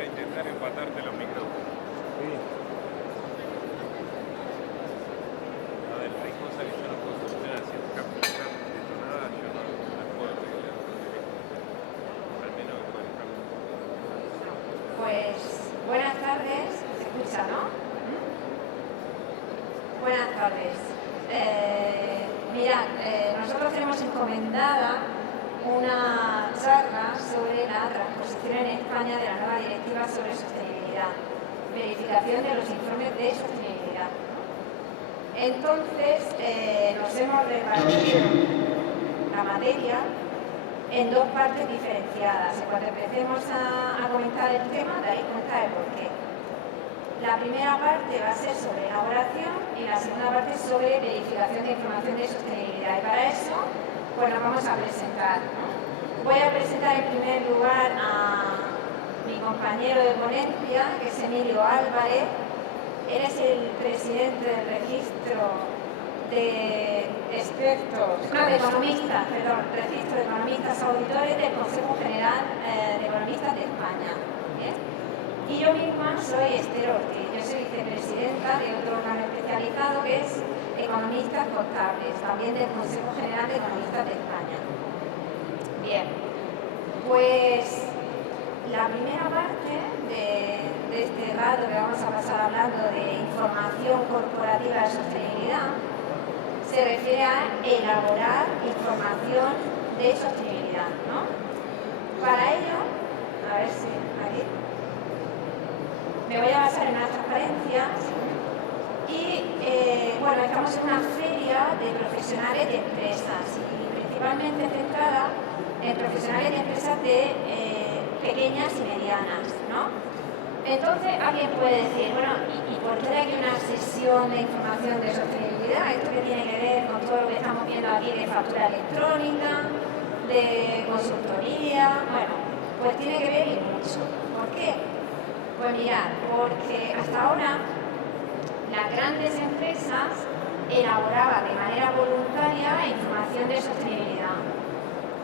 a intentar empatarte los micrófonos. Sí. A ver, hay cosas que yo no puedo solucionar. Si están detonadas, yo no las puedo arreglar. Al menos que manejando. Pues buenas tardes, se escucha, ¿no? Buenas tardes. Mirad, nosotros tenemos encomendada una charla sobre la transposición en España de la nueva directiva sobre sostenibilidad, verificación de los informes de sostenibilidad. Entonces, nos hemos repartido la materia en dos partes diferenciadas. Y cuando empecemos a comentar el tema, daréis cuenta de por qué. La primera parte va a ser sobre elaboración y la segunda parte sobre verificación de información de sostenibilidad. Y para eso, pues nos vamos a presentar, ¿no? Voy a presentar en primer lugar a mi compañero de ponencia, que es Emilio Álvarez. Él es el presidente del registro de expertos, de economistas, perdón, registro de economistas auditores del Consejo General de Economistas de España. ¿Bien? Y yo misma soy Esther Ortiz, yo soy vicepresidenta de otro órgano especializado que es Economistas Contables, también del Consejo General de Economistas de España. Bien, pues la primera parte de este rato que vamos a pasar hablando de información corporativa de sostenibilidad se refiere a elaborar información de sostenibilidad, ¿no? Para ello, a ver si aquí, me voy a basar en las transparencias y, bueno, estamos en una feria de profesionales de empresas y principalmente centrada en profesionales de empresas de pequeñas y medianas, ¿no? Entonces alguien puede decir, bueno, ¿y por qué hay una sesión de información de sostenibilidad? ¿Esto qué tiene que ver con todo lo que estamos viendo aquí de factura electrónica, de consultoría? Bueno, pues tiene que ver y mucho. ¿Por qué? Pues mirad, porque hasta ahora las grandes empresas elaboraban de manera voluntaria información de sostenibilidad.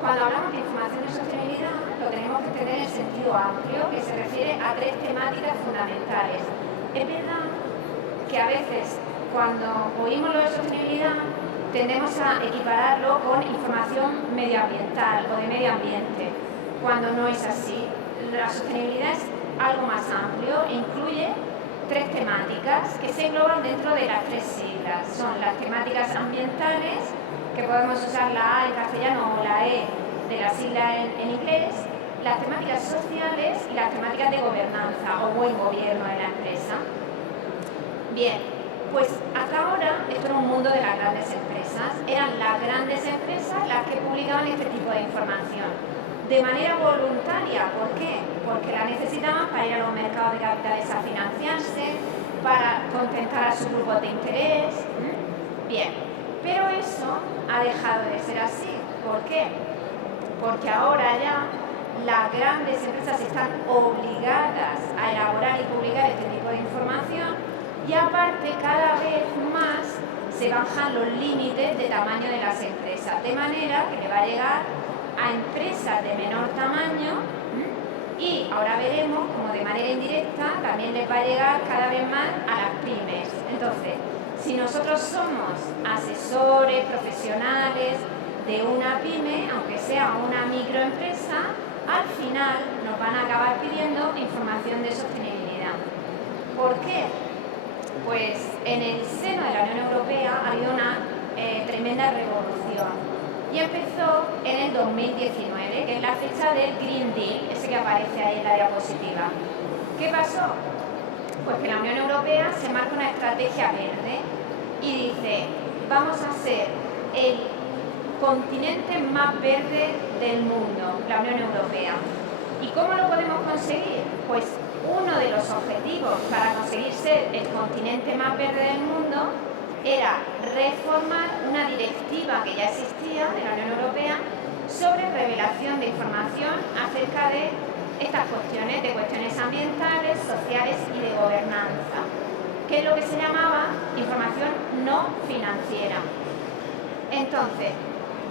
Cuando hablamos de información de sostenibilidad, lo tenemos que tener en sentido amplio, que se refiere a tres temáticas fundamentales. Es verdad que a veces, cuando oímos lo de sostenibilidad, tendemos a equipararlo con información medioambiental o de medio ambiente, cuando no es así. La sostenibilidad es algo más amplio e incluye tres temáticas que se engloban dentro de las tres siglas. Son las temáticas ambientales, que podemos usar la A en castellano o la E de la sigla en inglés, las temáticas sociales y las temáticas de gobernanza o buen gobierno de la empresa. Bien, pues hasta ahora esto era un mundo de las grandes empresas. Eran las grandes empresas las que publicaban este tipo de información. De manera voluntaria, ¿por qué? Porque la necesitaban para ir a los mercados de capitales a financiarse, para contentar a sus grupos de interés. Bien, pero eso ha dejado de ser así. ¿Por qué? Porque ahora ya las grandes empresas están obligadas a elaborar y publicar este tipo de información y aparte cada vez más se bajan los límites de tamaño de las empresas, de manera que le va a llegar a empresas de menor tamaño y ahora veremos como de manera indirecta también les va a llegar cada vez más a las pymes. Entonces, si nosotros somos asesores profesionales de una pyme, aunque sea una microempresa, al final nos van a acabar pidiendo información de sostenibilidad. ¿Por qué? Pues en el seno de la Unión Europea ha habido una tremenda revolución. Y empezó en el 2019, que es la fecha del Green Deal, ese que aparece ahí en la diapositiva. ¿Qué pasó? Pues que la Unión Europea se marca una estrategia verde y dice, vamos a ser el continente más verde del mundo, la Unión Europea. ¿Y cómo lo podemos conseguir? Pues uno de los objetivos para conseguir ser el continente más verde del mundo era reformar una directiva que ya existía de la Unión Europea sobre revelación de información acerca de estas cuestiones, de cuestiones ambientales, sociales y de gobernanza, que es lo que se llamaba información no financiera. Entonces,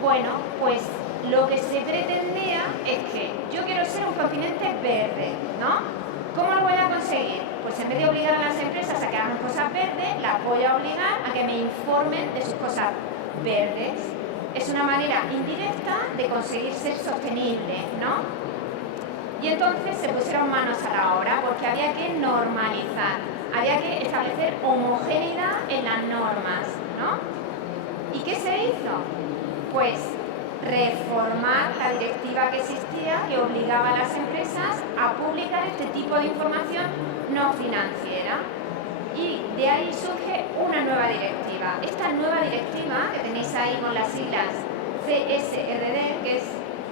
bueno, pues lo que se pretendía es que yo quiero ser un continente verde, ¿no? ¿Cómo lo voy a conseguir? Pues en vez de obligar a las empresas a que hagan cosas verdes, las voy a obligar a que me informen de sus cosas verdes. Es una manera indirecta de conseguir ser sostenible, ¿no? Y entonces se pusieron manos a la obra porque había que normalizar, había que establecer homogeneidad en las normas, ¿no? ¿Y qué se hizo? Pues reformar la directiva que existía que obligaba a las empresas a publicar este tipo de información no financiera. Y de ahí surge una nueva directiva. Esta nueva directiva, que tenéis ahí con las siglas CSRD, que es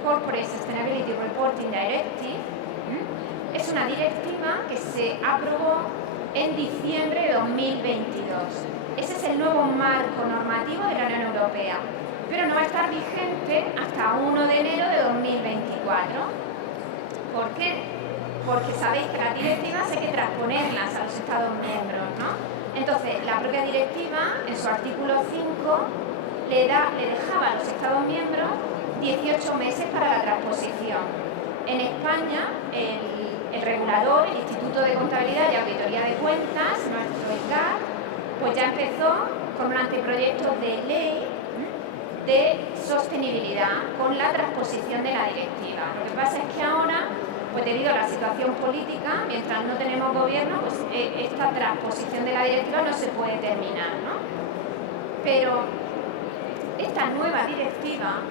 Corporate Sustainability Reporting Directive, es una directiva que se aprobó en diciembre de 2022. Ese es el nuevo marco normativo de la Unión Europea, pero no va a estar vigente hasta 1 de enero de 2024. ¿Por qué? Porque sabéis que las directivas hay que transponerlas a los Estados miembros, ¿no? Entonces, la propia directiva, en su artículo 5, le dejaba a los Estados miembros 18 meses para la transposición. En España, el regulador, el Instituto de Contabilidad y Auditoría de Cuentas, nuestro ICAR, pues ya empezó con un anteproyecto de ley de sostenibilidad con la transposición de la directiva. Lo que pasa es que ahora, pues debido a la situación política, mientras no tenemos gobierno, pues esta transposición de la directiva no se puede terminar, ¿no? Pero esta nueva directiva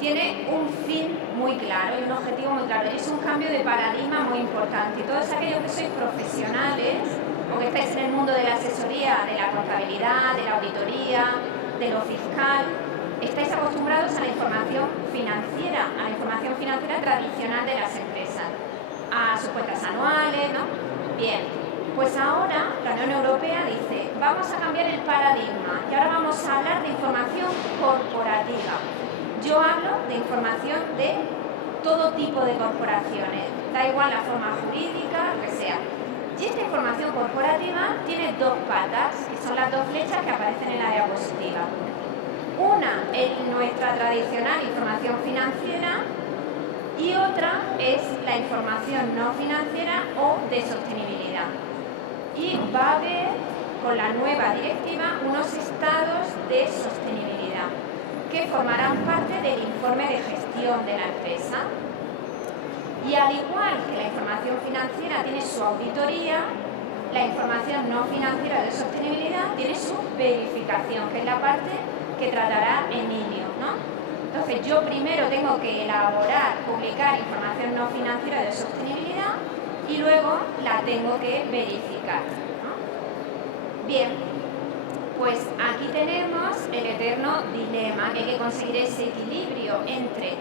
tiene un fin muy claro y un objetivo muy claro, y es un cambio de paradigma muy importante. Y todos aquellos que sois profesionales o que estáis en el mundo de la asesoría, de la contabilidad, de la auditoría, de lo fiscal, estáis acostumbrados a la información financiera tradicional de las empresas, a sus cuentas anuales, ¿no? Bien, pues ahora la Unión Europea dice, vamos a cambiar el paradigma y ahora vamos a hablar de información corporativa. Yo hablo de información de todo tipo de corporaciones, da igual la forma jurídica, lo que sea. Y esta información corporativa tiene dos patas, que son las dos flechas que aparecen en la diapositiva. Una es nuestra tradicional información financiera y otra es la información no financiera o de sostenibilidad. Y va a haber, con la nueva directiva, unos estados de sostenibilidad que formarán parte del informe de gestión de la empresa. Y al igual que la información financiera tiene su auditoría, la información no financiera de sostenibilidad tiene su verificación, que es la parte que tratará Emilio, ¿no? Entonces yo primero tengo que elaborar, publicar información no financiera de sostenibilidad y luego la tengo que verificar, ¿no? Bien. Pues aquí tenemos el eterno dilema, que hay que conseguir ese equilibrio entre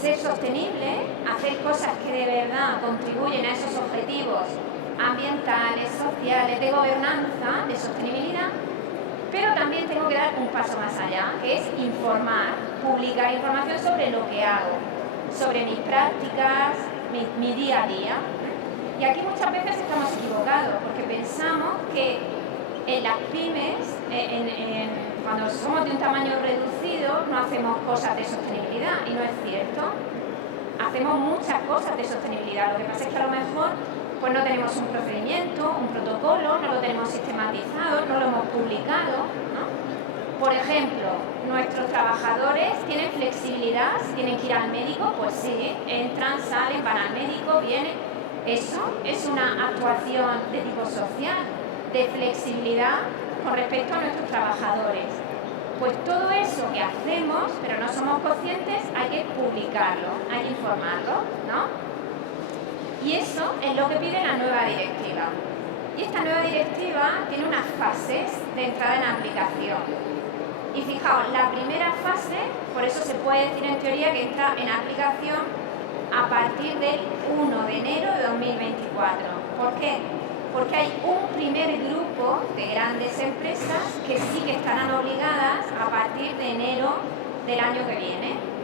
ser sostenible, hacer cosas que de verdad contribuyen a esos objetivos ambientales, sociales, de gobernanza, de sostenibilidad, pero también tengo que dar un paso más allá, que es informar, publicar información sobre lo que hago, sobre mis prácticas, mi día a día. Y aquí muchas veces estamos equivocados, porque pensamos que en las pymes, cuando somos de un tamaño reducido, no hacemos cosas de sostenibilidad, y no es cierto. Hacemos muchas cosas de sostenibilidad, lo que pasa es que a lo mejor pues no tenemos un procedimiento, un protocolo, no lo tenemos sistematizado, no lo hemos publicado, ¿no? Por ejemplo, nuestros trabajadores tienen flexibilidad, si tienen que ir al médico, pues sí, entran, salen, van al médico, vienen. Eso es una actuación de tipo social, de flexibilidad con respecto a nuestros trabajadores. Pues todo eso que hacemos, pero no somos conscientes, hay que publicarlo, hay que informarlo, ¿no? Y eso es lo que pide la nueva directiva. Y esta nueva directiva tiene unas fases de entrada en aplicación. Y fijaos, la primera fase, por eso se puede decir en teoría que entra en aplicación a partir del 1 de enero de 2024. ¿Por qué? Porque hay un primer grupo de grandes empresas que sí que estarán obligadas a partir de enero del año que viene,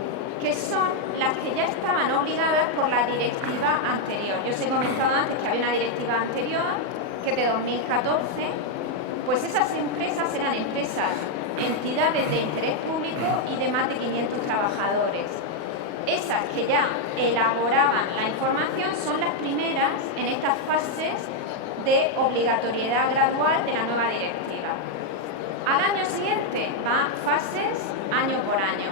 que son las que ya estaban obligadas por la directiva anterior. Yo os he comentado antes que había una directiva anterior, que es de 2014, pues esas empresas eran empresas, entidades de interés público y de más de 500 trabajadores. esas que ya elaboraban la información son las primeras en estas fases de obligatoriedad gradual de la nueva directiva. Al año siguiente va fases año por año,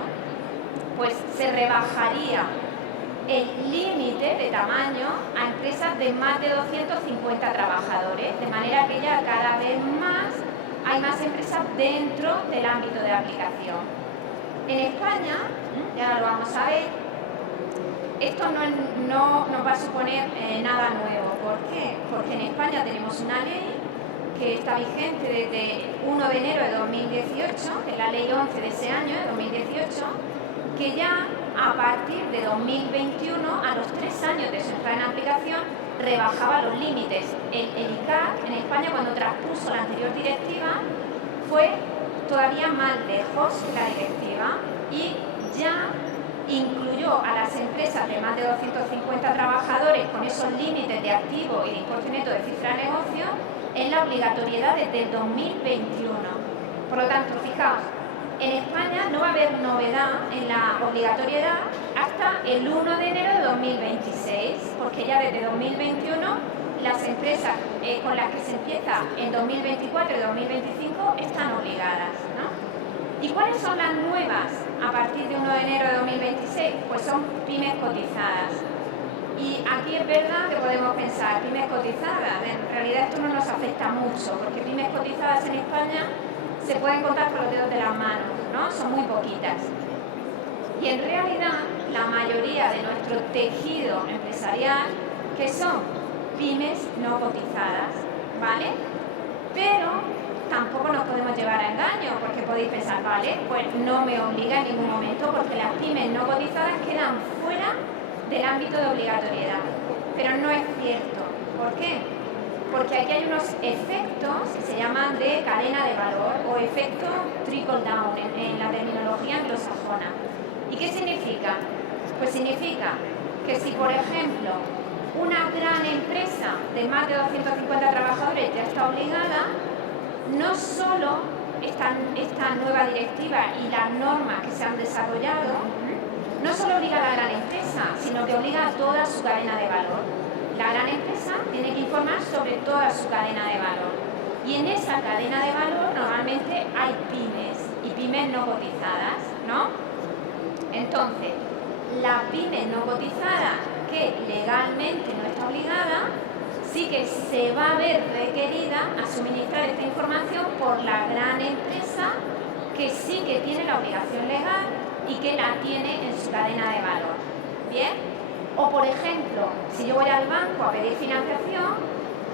pues se rebajaría el límite de tamaño a empresas de más de 250 trabajadores, de manera que ya cada vez más hay más empresas dentro del ámbito de aplicación. En España, ya lo vamos a ver, esto no nos va a suponer nada nuevo. ¿Por qué? Porque en España tenemos una ley que está vigente desde 1 de enero de 2018, que es la ley 11 de ese año, de 2018, que ya a partir de 2021, a los 3 años de su entrada en aplicación, rebajaba los límites. El ICAC en España, cuando traspuso la anterior directiva, fue todavía más lejos que la directiva y ya incluyó a las empresas de más de 250 trabajadores con esos límites de activo y de importe neto de cifra de negocio en la obligatoriedad desde el 2021. Por lo tanto, fijaos, en España no va a haber novedad en la obligatoriedad hasta el 1 de enero de 2026, porque ya desde 2021 las empresas con las que se empieza en 2024 y 2025 están obligadas, ¿no? ¿Y cuáles son las nuevas a partir de 1 de enero de 2026? Pues son pymes cotizadas. Y aquí es verdad que podemos pensar, pymes cotizadas, en realidad esto no nos afecta mucho, porque pymes cotizadas en España se pueden contar con los dedos de las manos, ¿no? Son muy poquitas. Y en realidad la mayoría de nuestro tejido empresarial, que son pymes no cotizadas, ¿vale? Pero tampoco nos podemos llevar a engaño, porque podéis pensar, vale, pues no me obliga en ningún momento, porque las pymes no cotizadas quedan fuera del ámbito de obligatoriedad. Pero no es cierto. ¿Por qué? Porque aquí hay unos efectos que se llaman de cadena de valor o efecto trickle down en la terminología anglosajona. ¿Y qué significa? Pues significa que si, por ejemplo, una gran empresa de más de 250 trabajadores ya está obligada, no solo esta nueva directiva y las normas que se han desarrollado, no solo obliga a la gran empresa, sino que obliga a toda su cadena de valor. La gran empresa tiene que informar sobre toda su cadena de valor. Y en esa cadena de valor normalmente hay pymes y pymes no cotizadas, ¿no? Entonces, la pyme no cotizada que legalmente no está obligada, sí que se va a ver requerida a suministrar esta información por la gran empresa que sí que tiene la obligación legal y que la tiene en su cadena de valor. ¿Bien? O por ejemplo, si yo voy al banco a pedir financiación,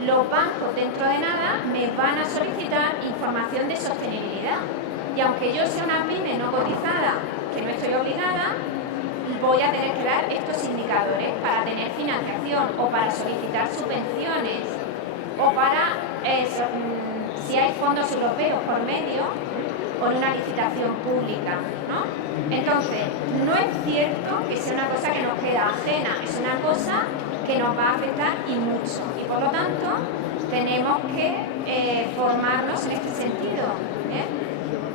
los bancos dentro de nada me van a solicitar información de sostenibilidad. Y aunque yo sea una pyme no cotizada, que no estoy obligada, voy a tener que dar estos indicadores para tener financiación o para solicitar subvenciones o para, si hay fondos europeos por medio, o en una licitación pública, ¿no? Entonces, no es cierto que sea una cosa que nos queda ajena, es una cosa que nos va a afectar y mucho. Y por lo tanto, tenemos que formarnos en este sentido.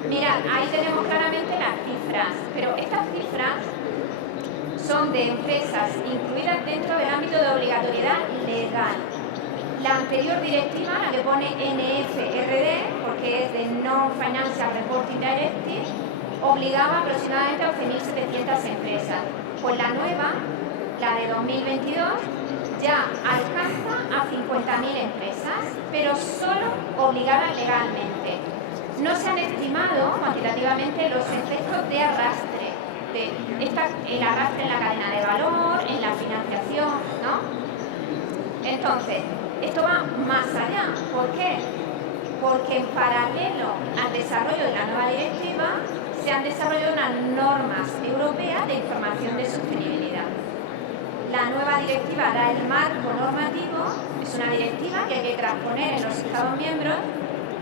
Mirad, ahí tenemos claramente las cifras, pero estas cifras son de empresas incluidas dentro del ámbito de obligatoriedad legal. La anterior directiva, la que pone NFRD, porque es de Non-Financial Reporting Directive, obligaba aproximadamente a 11.700 empresas. Pues la nueva, la de 2022, ya alcanza a 50.000 empresas, pero solo obligadas legalmente. No se han estimado cuantitativamente los efectos de arrastre, el arrastre en la cadena de valor, en la financiación, ¿no? Entonces, esto va más allá. ¿Por qué? Porque en paralelo al desarrollo de la nueva directiva, se han desarrollado unas normas europeas de información de sostenibilidad. La nueva directiva da el marco normativo, es una directiva que hay que transponer en los Estados miembros,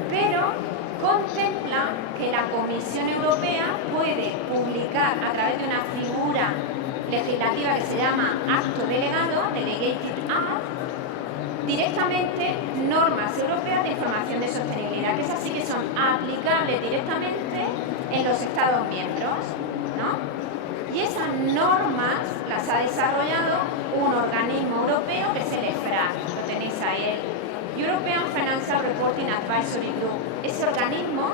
pero contempla que la Comisión Europea puede publicar a través de una figura legislativa que se llama acto delegado, Delegated Act, directamente normas europeas de información de sostenibilidad, que esas sí que son aplicables directamente en los Estados miembros, ¿no? Y esas normas las ha desarrollado un organismo europeo que es el EFRAG, lo tenéis ahí, el European Financial Reporting Advisory Group. Ese organismo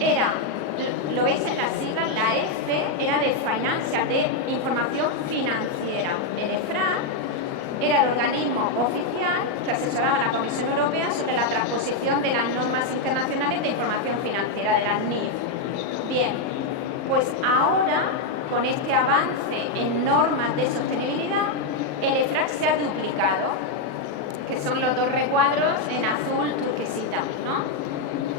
era, lo veis en las siglas, la F era de Financial, de información financiera. El EFRAG era el organismo oficial que asesoraba a la Comisión Europea sobre la transposición de las normas internacionales de información financiera, de las NIF. Bien, pues ahora, con este avance en normas de sostenibilidad, el EFRAG se ha duplicado, que son los dos recuadros en azul turquesita, ¿no?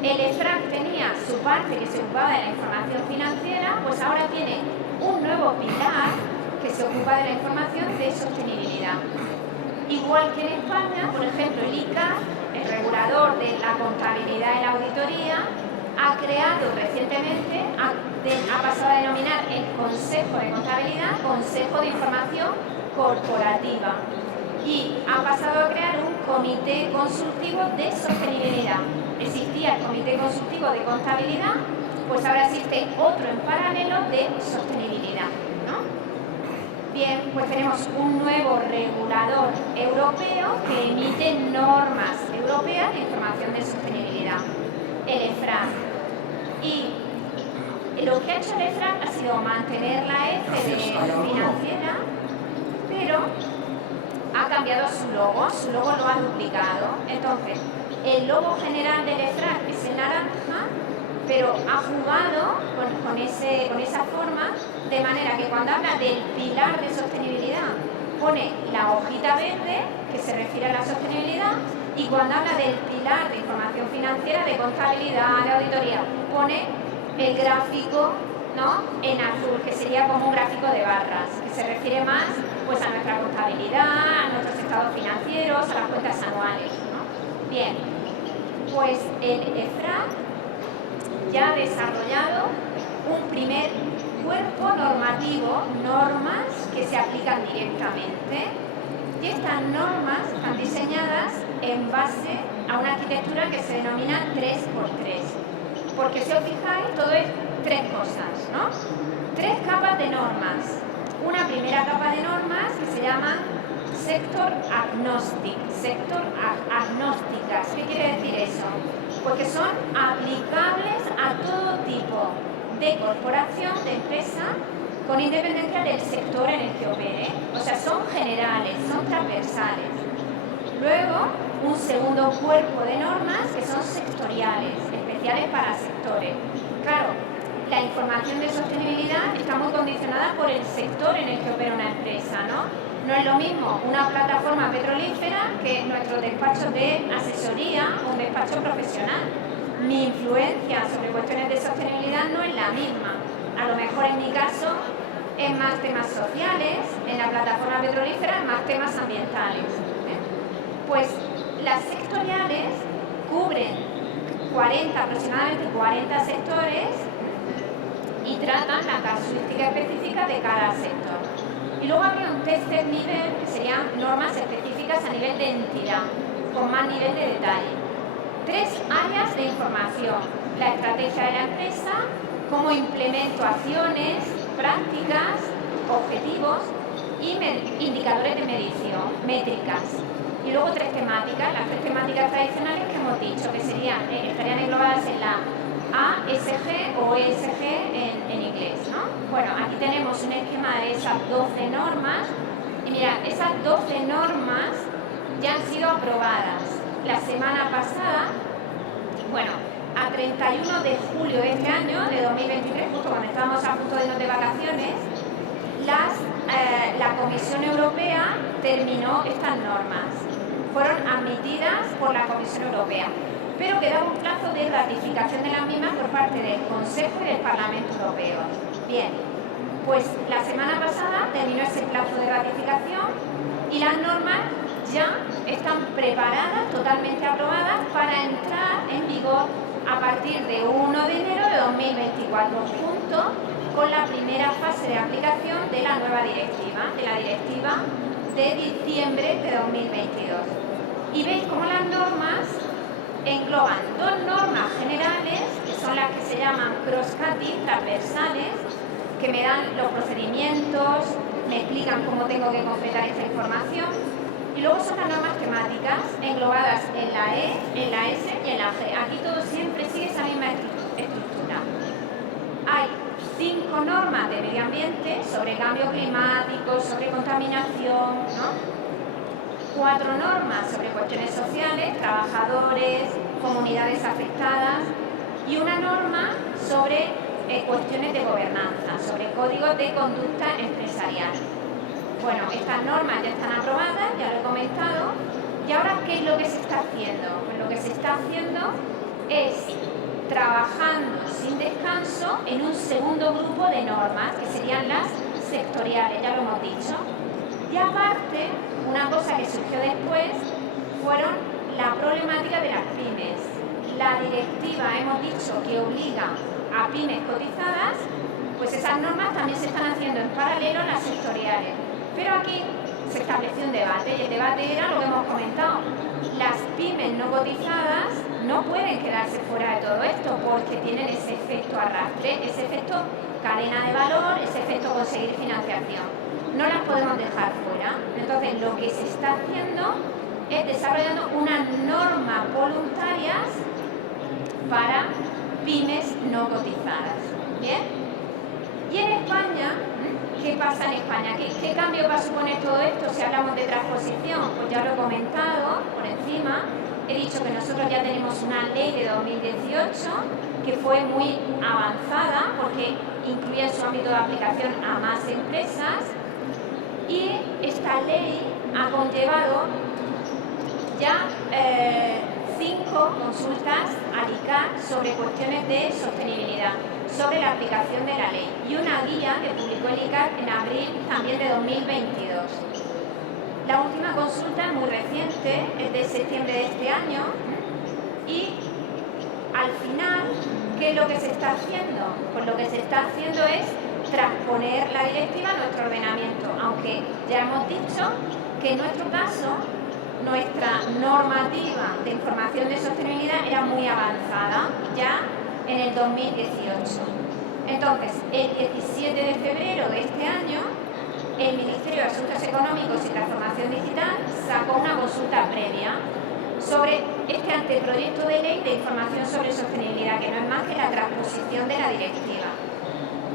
El EFRAG tenía su parte que se ocupaba de la información financiera, pues ahora tiene un nuevo pilar que se ocupa de la información de sostenibilidad. Igual que en España, por ejemplo, el ICAR, el regulador de la contabilidad y la auditoría, ha creado recientemente, ha pasado a denominar el Consejo de Contabilidad Consejo de Información Corporativa, y ha pasado a crear un comité consultivo de sostenibilidad. Existía el comité consultivo de contabilidad, pues ahora existe otro en paralelo de sostenibilidad, ¿no? Bien, pues tenemos un nuevo regulador europeo que emite normas europeas de información de sostenibilidad, el EFRAG. Y lo que ha hecho el EFRAG ha sido mantener la F de financiera, pero ha cambiado su logo lo ha duplicado. Entonces, el logo general del EFRAG es el naranja, pero ha jugado con esa forma, de manera que cuando habla del pilar de sostenibilidad pone la hojita verde, que se refiere a la sostenibilidad, y cuando habla del pilar de información financiera, de contabilidad, de auditoría, pone el gráfico, ¿no?, en azul, que sería como un gráfico de barras, que se refiere más pues a nuestra contabilidad, a nuestros estados financieros, a las cuentas anuales, ¿no? Bien, pues el EFRAG ya ha desarrollado un primer cuerpo normativo, normas que se aplican directamente, y estas normas están diseñadas en base a una arquitectura que se denomina 3x3, porque si os fijáis todo es tres cosas, ¿no? Tres capas de normas. Una primera capa de normas que se llama sector agnostic, agnósticas. ¿Qué quiere decir eso? Porque son aplicables a todo tipo de corporación, de empresa, con independencia del sector en el que opere. O sea, son generales, son transversales. Luego, un segundo cuerpo de normas que son sectoriales, especiales para sectores. Claro, la información de sostenibilidad está muy condicionada por el sector en el que opera una empresa, ¿no? No es lo mismo una plataforma petrolífera que nuestro despacho de asesoría o un despacho profesional. Mi influencia sobre cuestiones de sostenibilidad no es la misma. A lo mejor en mi caso es más temas sociales, en la plataforma petrolífera es más temas ambientales, ¿eh? Pues las sectoriales cubren aproximadamente 40 sectores y tratan la casuística específica de cada sector. Y luego habría un tercer nivel, que serían normas específicas a nivel de entidad, con más nivel de detalle. Tres áreas de información: la estrategia de la empresa, cómo implemento acciones, prácticas, objetivos y indicadores de medición, métricas. Y luego tres temáticas, las tres temáticas tradicionales que hemos dicho, que estarían englobadas en la ASG o ESG en inglés, ¿no? Bueno, aquí tenemos un esquema de esas 12 normas, y mirad, esas 12 normas ya han sido aprobadas la semana pasada, bueno, a 31 de julio de este año, de 2023, justo cuando estábamos a punto de irnos de vacaciones, la Comisión Europea terminó estas normas. Fueron admitidas por la Comisión Europea, pero quedaba un plazo de ratificación de las mismas por parte del Consejo y del Parlamento Europeo. Bien, pues la semana pasada terminó ese plazo de ratificación y las normas ya están preparadas, totalmente aprobadas, para entrar en vigor a partir de 1 de enero de 2024, junto con la primera fase de aplicación de la nueva directiva, de la directiva de diciembre de 2022. Y veis cómo las normas engloban dos normas generales, que son las que se llaman cross-cutting, transversales, que me dan los procedimientos, me explican cómo tengo que completar esta información. Y luego son las normas temáticas englobadas en la E, en la S y en la G. Aquí todo siempre sigue esa misma estructura. Hay 5 normas de medio ambiente sobre cambio climático, sobre contaminación, ¿no? 4 normas sobre cuestiones sociales, trabajadores, comunidades afectadas, y una norma sobre cuestiones de gobernanza, sobre códigos de conducta empresarial. Bueno, estas normas ya están aprobadas, ya lo he comentado, y ahora, ¿qué es lo que se está haciendo? Pues lo que se está haciendo es trabajando sin descanso en un segundo grupo de normas, que serían las sectoriales, ya lo hemos dicho. Y aparte, una cosa que surgió después fueron la problemática de las pymes. La directiva, hemos dicho, que obliga a pymes cotizadas, pues esas normas también se están haciendo en paralelo a las sectoriales. Pero aquí se estableció un debate, y el debate era lo que hemos comentado. Las pymes no cotizadas no pueden quedarse fuera de todo esto porque tienen ese efecto arrastre, ese efecto cadena de valor, ese efecto conseguir financiación. No las podemos dejar fuera. Entonces, lo que se está haciendo es desarrollando unas normas voluntarias para pymes no cotizadas. ¿Bien? Y en España, ¿qué pasa en España? ¿Qué cambio va a suponer todo esto si hablamos de transposición? Pues ya lo he comentado por encima. He dicho que nosotros ya tenemos una ley de 2018 que fue muy avanzada porque incluía en su ámbito de aplicación a más empresas, y esta ley ha conllevado ya 5 consultas al ICAT sobre cuestiones de sostenibilidad, sobre la aplicación de la ley, y una guía que publicó el ICAT en abril también de 2022. La última consulta es muy reciente, es de septiembre de este año, y al final, ¿qué es lo que se está haciendo? Pues lo que se está haciendo es transponer la directiva a nuestro ordenamiento, aunque ya hemos dicho que en nuestro caso nuestra normativa de información de sostenibilidad era muy avanzada ya en el 2018. Entonces, el 17 de febrero de este año, el Ministerio de Asuntos Económicos y Transformación Digital sacó una consulta previa sobre este anteproyecto de ley de información sobre sostenibilidad, que no es más que la transposición de la directiva.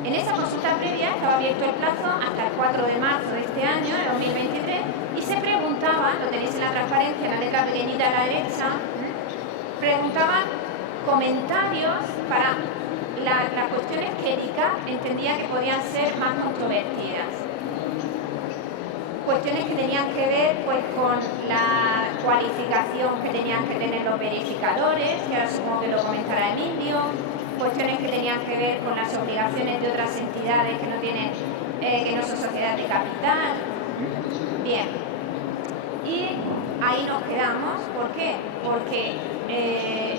En esa consulta previa estaba abierto el plazo hasta el 4 de marzo de este año, de 2023, y se preguntaban, lo tenéis en la transparencia, en la letra pequeñita a la derecha, preguntaban comentarios para las cuestiones que el ICAT entendía que podían ser más controvertidas. Cuestiones que tenían que ver pues, con la cualificación que tenían que tener los verificadores, que ahora supongo que lo comentará Emilio, cuestiones que tenían que ver con las obligaciones de otras entidades que no tienen, que no son sociedades de capital. Bien, y ahí nos quedamos. ¿Por qué? Porque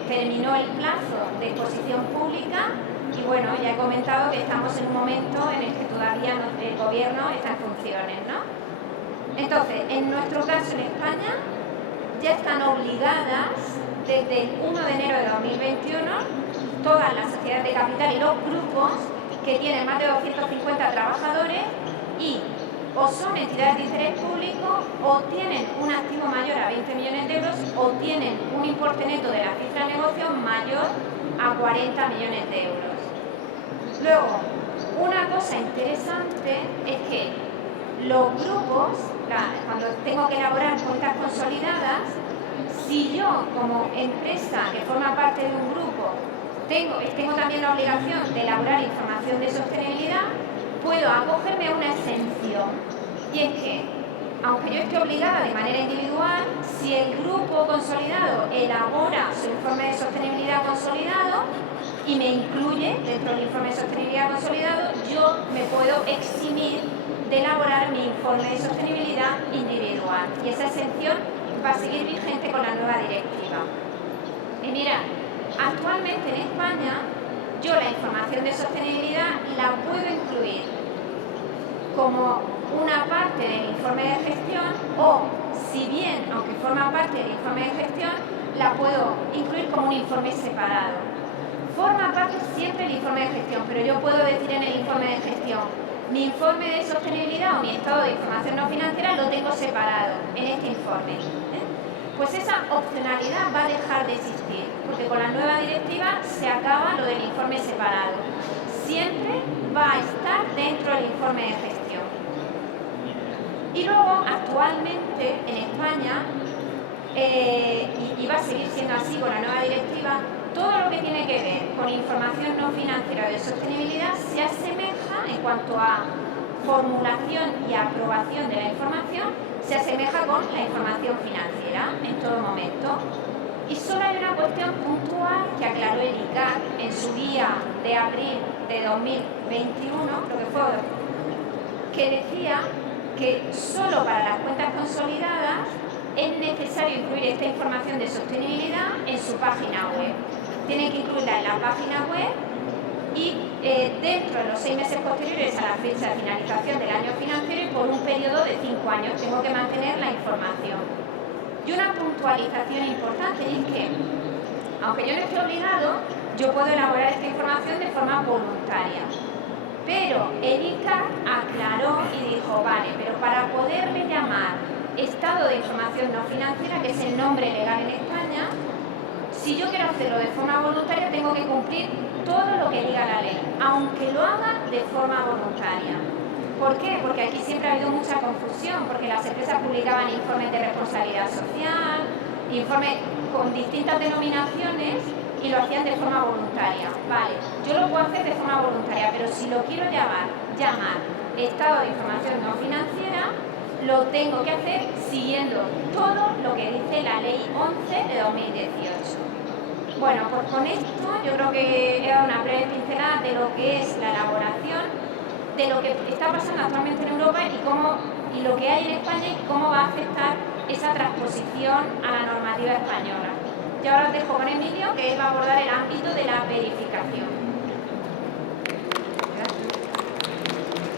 terminó el plazo de exposición pública y bueno, ya he comentado que estamos en un momento en el que todavía el gobierno está en funciones, ¿no? Entonces, en nuestro caso en España ya están obligadas desde el 1 de enero de 2021 todas las sociedades de capital y los grupos que tienen más de 250 trabajadores y o son entidades de interés público o tienen un activo mayor a 20 millones de euros o tienen un importe neto de la cifra de negocio mayor a 40 millones de euros. Luego, una cosa interesante es que los grupos, cuando tengo que elaborar cuentas consolidadas, si yo como empresa que forma parte de un grupo tengo también la obligación de elaborar información de sostenibilidad, puedo acogerme a una exención. Y es que, aunque yo esté obligada de manera individual, si el grupo consolidado elabora su informe de sostenibilidad consolidado y me incluye dentro del informe de sostenibilidad consolidado, yo me puedo eximir de elaborar mi informe de sostenibilidad individual. Y esa exención va a seguir vigente con la nueva directiva. Y mirad, actualmente en España, yo la información de sostenibilidad la puedo incluir como una parte del informe de gestión o, si bien, aunque forma parte del informe de gestión, la puedo incluir como un informe separado. forma parte siempre del informe de gestión, pero yo puedo decir en el informe de gestión, mi informe de sostenibilidad o mi estado de información no financiera lo tengo separado en este informe. Pues esa opcionalidad va a dejar de existir, porque con la nueva directiva se acaba lo del informe separado. Siempre va a estar dentro del informe de gestión. Y luego, actualmente, en España, y va a seguir siendo así con la nueva directiva, todo lo que tiene que ver con información no financiera de sostenibilidad se asemeja en cuanto a formulación y aprobación de la información, se asemeja con la información financiera en todo momento. Y solo hay una cuestión puntual que aclaró el ICAC en su guía de abril de 2021, creo que fue, que decía que solo para las cuentas consolidadas es necesario incluir esta información de sostenibilidad en su página web. Tienen que incluirla en la página web y dentro de los 6 meses posteriores a la fecha de finalización del año financiero y por un periodo de 5 años tengo que mantener la información. Y una puntualización importante es que, aunque yo no esté obligado, yo puedo elaborar esta información de forma voluntaria. Pero el ICAC aclaró y dijo, vale, pero para poderle llamar estado de información no financiera, que es el nombre legal en España, si yo quiero hacerlo de forma voluntaria, tengo que cumplir todo lo que diga la ley, aunque lo haga de forma voluntaria. ¿Por qué? Porque aquí siempre ha habido mucha confusión, porque las empresas publicaban informes de responsabilidad social, informes con distintas denominaciones y lo hacían de forma voluntaria. Vale, yo lo puedo hacer de forma voluntaria, pero si lo quiero llamar estado de información no financiera, lo tengo que hacer siguiendo todo lo que dice la Ley 11 de 2018. Bueno, pues con esto yo creo que he dado una breve pincelada de lo que es la elaboración, de lo que está pasando actualmente en Europa y lo que hay en España y cómo va a afectar esa transposición a la normativa española. Y ahora os dejo con Emilio, que él va a abordar el ámbito de la verificación. Gracias.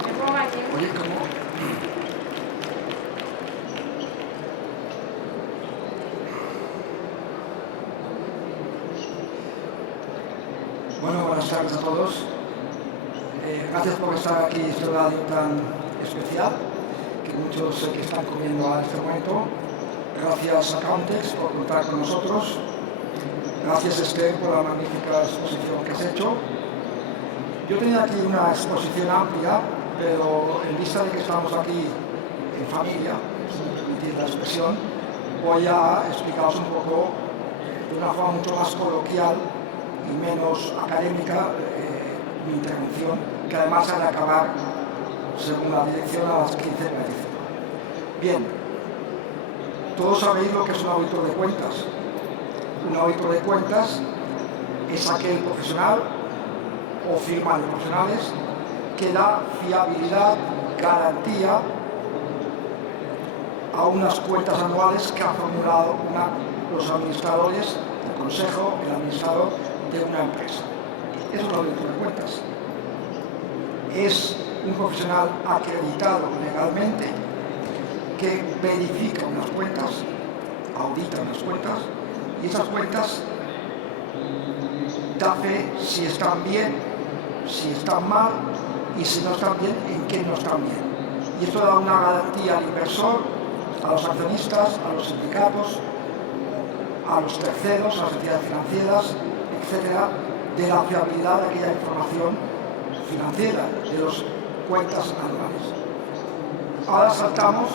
¿Me pongo aquí? Oye, ¿cómo? Bueno, buenas tardes a todos. Gracias por estar aquí en este radio tan especial, que muchos sé que están comiendo a este momento. Gracias a Countex por contar con nosotros. Gracias Esther por la magnífica exposición que has hecho. Yo tenía aquí una exposición amplia, pero en vista de que estamos aquí en familia, si me permitís la expresión, voy a explicaros un poco de una forma mucho más coloquial y menos académica mi intervención, que además ha de acabar, según la dirección, a las 15:45. Bien, todos sabéis lo que es un auditor de cuentas. Un auditor de cuentas es aquel profesional o firma de profesionales que da fiabilidad, garantía a unas cuentas anuales que han formulado los administradores, el consejo, el administrador de una empresa. Eso es un auditor de cuentas. Es un profesional acreditado legalmente que verifica unas cuentas, audita unas cuentas, y esas cuentas da fe si están bien, si están mal, y si no están bien, en qué no están bien. Y esto da una garantía al inversor, a los accionistas, a los sindicatos, a los terceros, a las entidades financieras, etcétera, de la fiabilidad de aquella información financiera, de las cuentas anuales. Ahora saltamos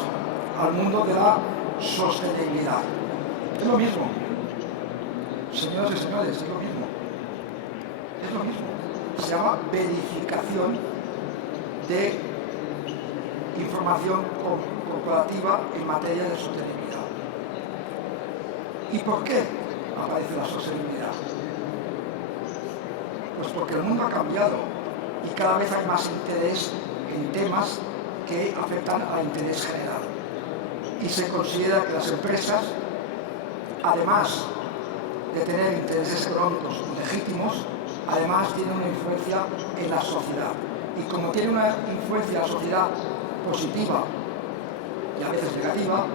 al mundo de la sostenibilidad. Es lo mismo. Señoras y señores, es lo mismo. Es lo mismo. Se llama verificación de información corporativa en materia de sostenibilidad. ¿Y por qué aparece la sostenibilidad? Pues porque el mundo ha cambiado y cada vez hay más interés en temas que afectan al interés general. Y se considera que las empresas, además de tener intereses económicos legítimos, además tienen una influencia en la sociedad. Y como tiene una influencia en la sociedad positiva y a veces negativa,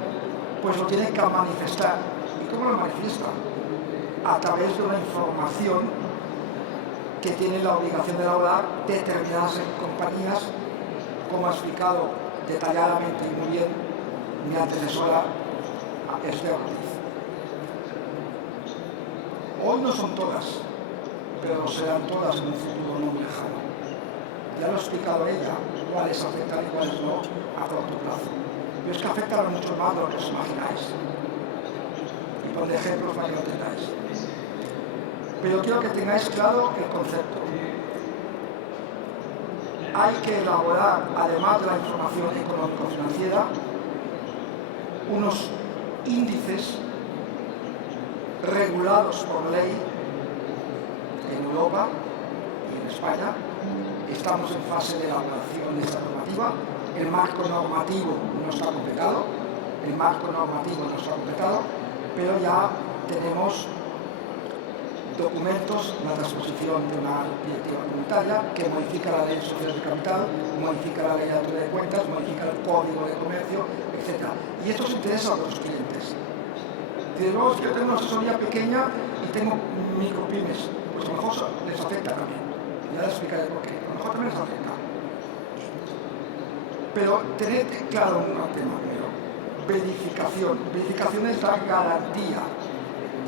pues lo tiene que manifestar. ¿Y cómo lo manifiesta? A través de una información que tienen la obligación de elaborar determinadas compañías, como ha explicado detalladamente y muy bien mi antecesora Esther Ortiz. Hoy no son todas, pero serán todas en un futuro no muy lejano. Ya lo ha explicado ella, cuáles afectan y cuáles no a corto plazo. Pero es que afectan mucho más de lo que os imagináis. Y pondré ejemplos para que lo tengáis. Pero quiero que tengáis claro el concepto. Hay que elaborar, además de la información económico-financiera, unos índices regulados por ley en Europa y en España. Estamos en fase de elaboración de esta normativa. El marco normativo no está completado, pero ya tenemos documentos, una transposición de una directiva comunitaria que modifica la ley de sociedades de capital, modifica la ley de autoridad de cuentas, modifica el código de comercio, etc. Y esto se interesa a los clientes. Desde luego, si yo tengo una asesoría pequeña y tengo micropymes, pues a lo mejor les afecta también. Ya les explicaré por qué. A lo mejor también les afecta. Pero tened claro un tema primero. Verificación. Verificación es la garantía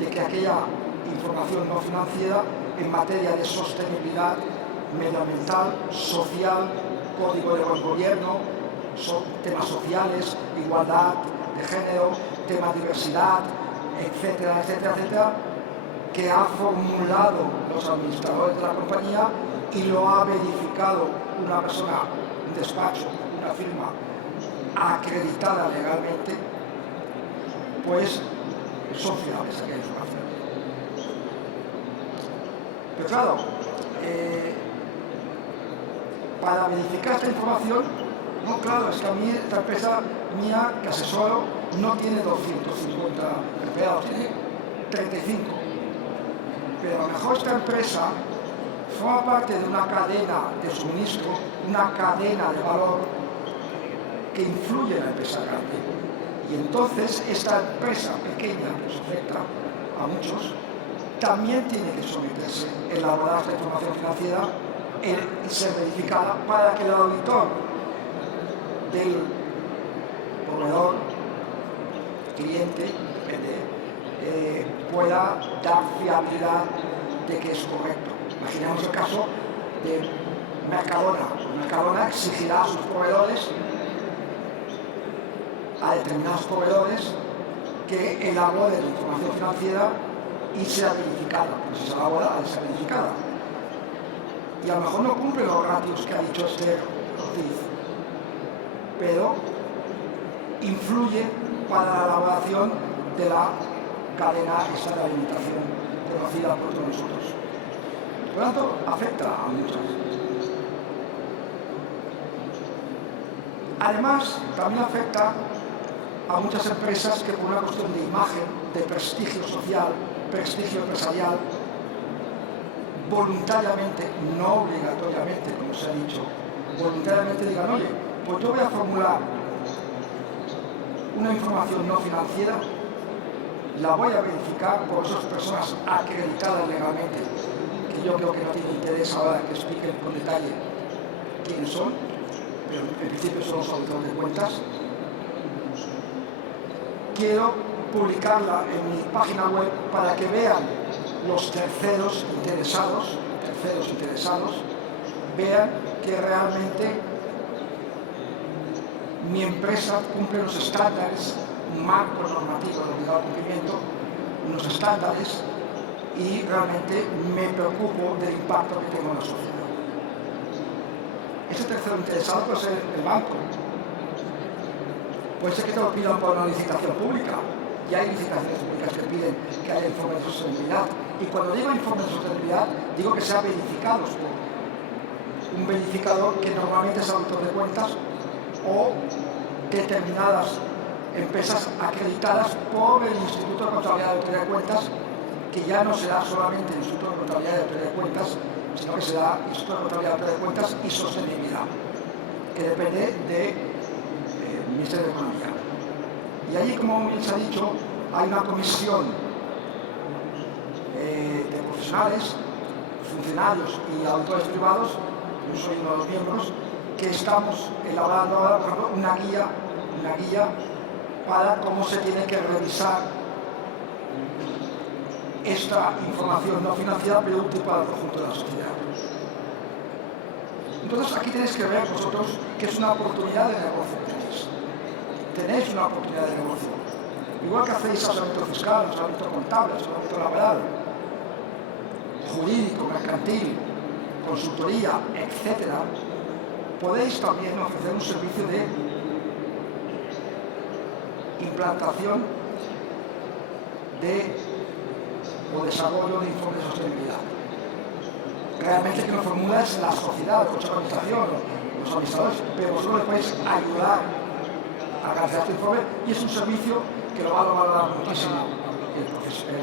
de que aquella información no financiera en materia de sostenibilidad medioambiental, social, código de buen gobierno, temas sociales, igualdad de género, temas de diversidad, etcétera, etcétera, etcétera, que ha formulado los administradores de la compañía y lo ha verificado una persona, un despacho, una firma acreditada legalmente, pues son fiables aquella información. Pero claro, para verificar esta información, no, claro, es que a mí esta empresa mía que asesoro no tiene 250 empleados, tiene 35. Pero a lo mejor esta empresa forma parte de una cadena de suministro, una cadena de valor que influye en la empresa grande. Y entonces esta empresa pequeña que nos afecta a muchos, también tiene que someterse a elaborar esta información financiera y ser verificada para que el auditor del proveedor, cliente, pueda dar fiabilidad de que es correcto. Imaginemos el caso de Mercadona. Mercadona exigirá a sus proveedores, a determinados proveedores, que elaboren la información financiera y sea verificada. Pues si se elabora, ha de ser verificada. Y a lo mejor no cumple los ratios que ha dicho Esther Ortiz, pero influye para la elaboración de la cadena esta de alimentación conocida por todos nosotros. Por lo tanto, afecta a muchas. Además, también afecta a muchas empresas que por una cuestión de imagen, de prestigio social, prestigio empresarial, voluntariamente, no obligatoriamente, como se ha dicho, voluntariamente digan, oye, pues yo voy a formular una información no financiera, la voy a verificar por esas personas acreditadas legalmente, que yo creo que no tiene interés ahora que expliquen con detalle quiénes son, pero en principio son los auditores de cuentas. Quiero publicarla en mi página web para que vean los terceros interesados, vean que realmente mi empresa cumple los estándares, un marco normativo de obligado cumplimiento, unos estándares, y realmente me preocupo del impacto que tengo en la sociedad. Ese tercero interesado puede ser el banco. Puede ser que te lo pidan por una licitación pública. Ya hay licitaciones públicas que piden que haya informes de sostenibilidad. Y cuando digo informes de sostenibilidad, digo que sean verificados por un verificador que normalmente es auditor de cuentas o determinadas empresas acreditadas por el Instituto de Contabilidad y Autoridad de Cuentas, que ya no será solamente el Instituto de Contabilidad y Autoridad de Cuentas, sino que será el Instituto de Contabilidad y Autoridad de Cuentas y Sostenibilidad, que depende del Ministerio de Economía. Y allí, como bien se ha dicho, hay una comisión de profesionales funcionarios y auditores privados, yo soy uno de los miembros, que estamos elaborando ahora, por ejemplo, una guía para cómo se tiene que revisar esta información no financiera, pero útil para el conjunto de la sociedad. Entonces aquí tenéis que ver vosotros que es una oportunidad de negocio. Tenéis una oportunidad de negocio. Igual que hacéis asesoramiento fiscal, asesoramiento contable, asesoramiento laboral, jurídico, mercantil, consultoría, etc., podéis también ofrecer un servicio de implantación o desarrollo de informes de sostenibilidad. Realmente que lo formula es la sociedad, el consejo de administración, los administradores, pero vosotros le podéis ayudar a realizar este informe y es un servicio que lo va a valorar muchísimo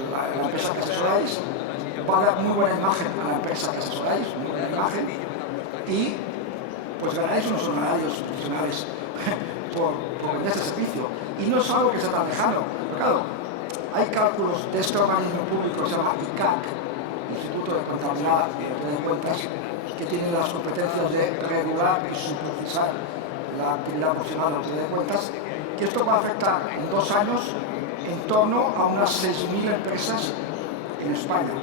la empresa que asesoráis, va a dar muy buena imagen a la empresa que asesoráis, muy buena imagen, y pues ganaréis unos honorarios profesionales por este servicio. Y no es algo que sea tan lejano, pero claro, hay cálculos de este organismo público que se llama ICAC, Instituto de Contabilidad y de Cuentas, que tiene las competencias de regular y supervisar la actividad profesional de la Autoridad de Cuentas, que esto va a afectar en 2 años en torno a unas 6.000 empresas en España,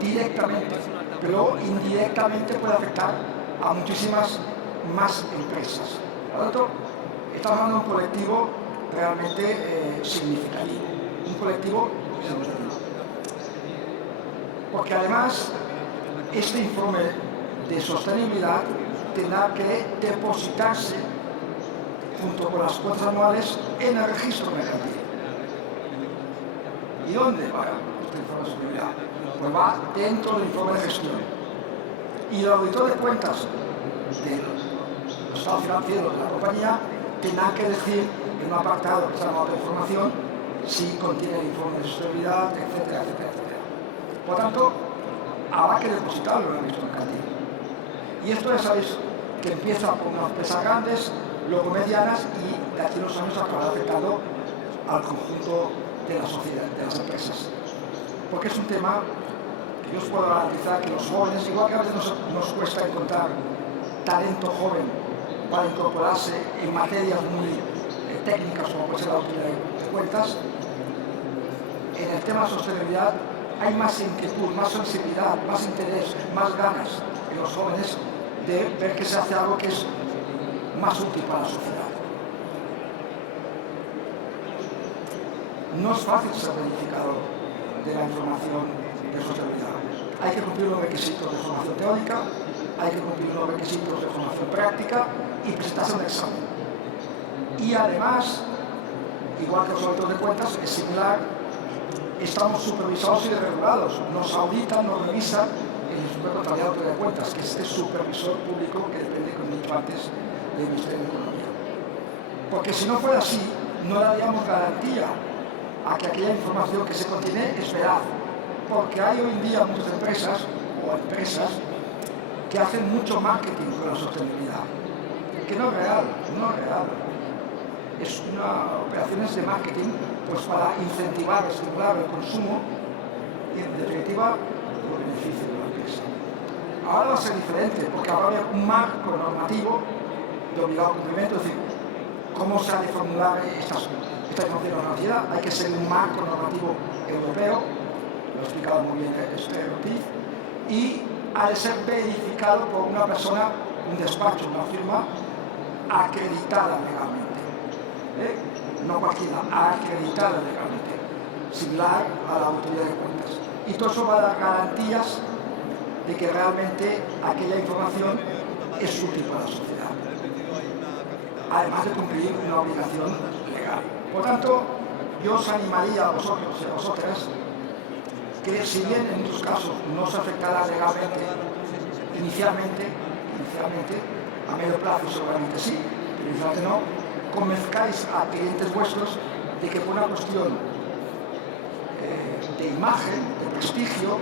directamente, pero indirectamente puede afectar a muchísimas más empresas. Por lo tanto, estamos hablando de un colectivo realmente significativo, un colectivo significativo. Porque además, este informe de sostenibilidad tendrá que depositarse junto con las cuotas anuales en el registro mercantil. ¿Y dónde va este informe de sostenibilidad? Pues va dentro del informe de gestión. Y el auditor de cuentas del estado financiero de la compañía tendrá que decir en un apartado que se llama información si contiene el informe de sostenibilidad, etcétera, etcétera, etcétera. Por tanto, habrá que depositarlo en el registro mercantil. Y esto ya sabéis que empieza con unas empresas grandes, luego medianas y de aquí a unos años acabará afectando al conjunto de la sociedad, de las empresas. Porque es un tema que yo os puedo garantizar que los jóvenes, igual que a veces nos cuesta encontrar talento joven para incorporarse en materias muy técnicas como puede ser la autoridad de cuentas, en el tema de sostenibilidad hay más inquietud, más sensibilidad, más interés, más ganas en los jóvenes de ver que se hace algo que es más útil para la sociedad. No es fácil ser verificador de la información de sostenibilidad. Hay que cumplir unos requisitos de formación teórica, hay que cumplir unos requisitos de formación práctica y presentarse un examen. Y además, igual que los auditores de cuentas, es similar, estamos supervisados y regulados. Nos auditan, nos revisan el Instituto de Contabilidad y Autoridad de Cuentas, que es este supervisor público que depende, como he dicho antes, del Ministerio de Economía. Porque si no fuera así, no daríamos garantía a que aquella información que se contiene es veraz. Porque hay hoy en día muchas empresas que hacen mucho marketing con la sostenibilidad, que no es real, no es real. Es una operaciones de marketing pues para incentivar, estimular el consumo y en definitiva el beneficio de la empresa. Ahora va a ser diferente porque habrá un marco normativo de obligado cumplimiento, es decir, cómo se ha de formular esta información normativa. Hay que seguir un marco normativo europeo, lo ha explicado muy bien este Ortiz, y ha de ser verificado por una persona, un despacho, una firma acreditada legalmente. No cualquiera, acreditada legalmente, similar a la autoridad de cuentas. Y todo eso va a dar garantías de que realmente aquella información es útil para la sociedad, además de cumplir una obligación legal. Por tanto, yo os animaría a vosotros y a vosotras que, si bien en muchos casos no os afectará legalmente, inicialmente, a medio plazo seguramente sí, pero inicialmente no, convenzcáis a clientes vuestros de que por una cuestión de imagen, de prestigio,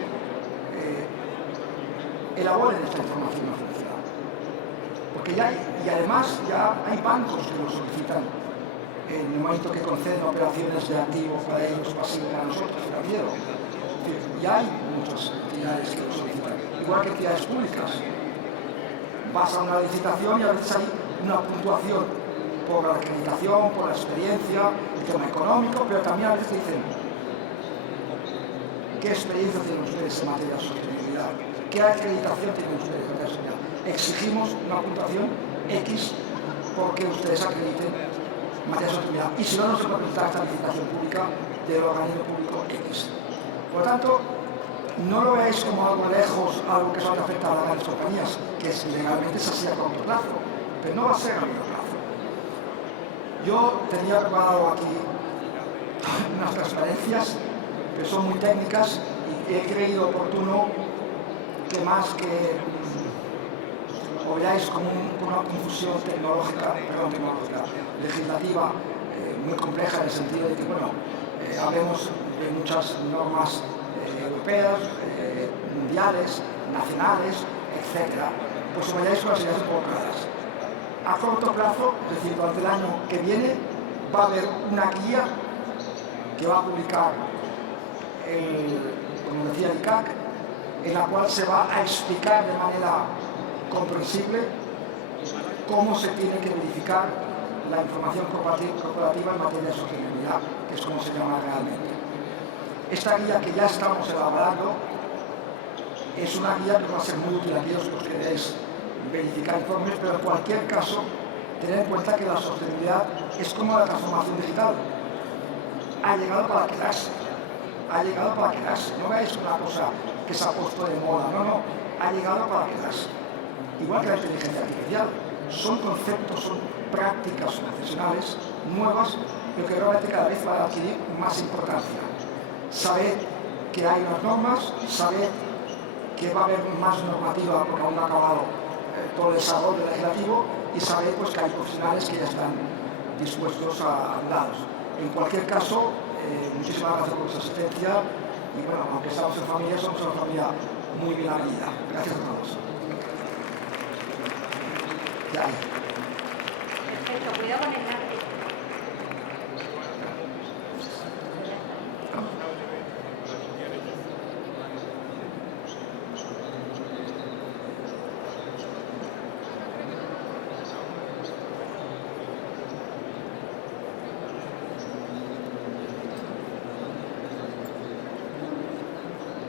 elaboren esta información financiera. Porque ya hay, y además ya hay bancos que lo solicitan en el momento que conceden operaciones de activos para ellos, pasivos para nosotros, financiero. Ya hay muchas entidades que lo solicitan. Y igual que entidades públicas. Vas a una licitación y a veces hay una puntuación por la acreditación, por la experiencia, el tema económico, pero también a veces te dicen ¿qué experiencia tienen ustedes en materia de sostenibilidad? ¿Qué acreditación tienen ustedes en materia de sostenibilidad? Exigimos una puntuación X porque ustedes acrediten en materia de sostenibilidad. Y si no, no se puede presentar esta licitación pública del organismo público X. Por lo tanto, no lo veáis como algo lejos, algo que solo afecta a las grandes compañías, que legalmente es así a corto plazo, pero no va a ser a medio plazo. Yo tenía preparado aquí unas transparencias que son muy técnicas y he creído oportuno que más que o veáis como una confusión legislativa muy compleja en el sentido de que, bueno, hablemos de muchas normas europeas, mundiales, nacionales, etc. Pues os vayáis con las ideas enfocadas. A corto plazo, es decir, durante el año que viene, va a haber una guía que va a publicar, como decía el ICAC, en la cual se va a explicar de manera comprensible cómo se tiene que verificar la información corporativa en materia de sostenibilidad, que es como se llama realmente. Esta guía que ya estamos elaborando es una guía que va a ser muy útil a aquellos que queréis verificar informes, pero en cualquier caso, tener en cuenta que la sostenibilidad es como la transformación digital. Ha llegado para quedarse. Ha llegado para quedarse. No veáis una cosa que se ha puesto de moda, no, ha llegado para quedarse. Igual que la inteligencia artificial. Son conceptos, son prácticas profesionales nuevas, pero que realmente cada vez van a adquirir más importancia. Saber que hay unas normas, saber que va a haber más normativa porque aún no ha acabado todo el desarrollo legislativo y saber pues, que hay profesionales que ya están dispuestos a ayudaros. En cualquier caso, muchísimas gracias por vuestra asistencia y bueno, aunque estamos en familia, somos una familia muy bien avenida. Gracias a todos. Perfecto, cuidado con el